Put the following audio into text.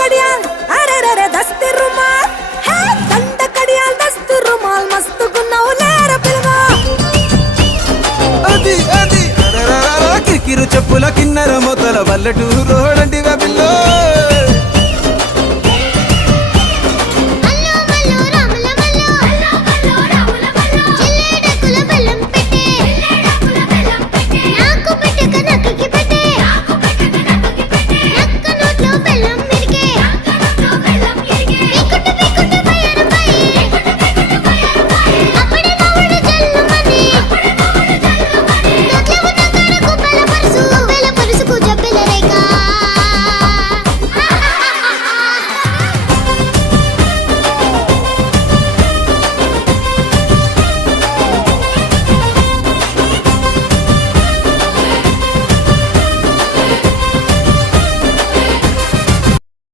కడియాల్ అరే రే దస్తు రుమాల్ హే దండ కడియాల్ దస్తు రుమాల్ మస్తుగున్నావు లేర పిల్లగా అది అది కిరికిరు చెప్పుల కిన్నెర మొదల వల్లటూరు రోడంటివే పిల్లో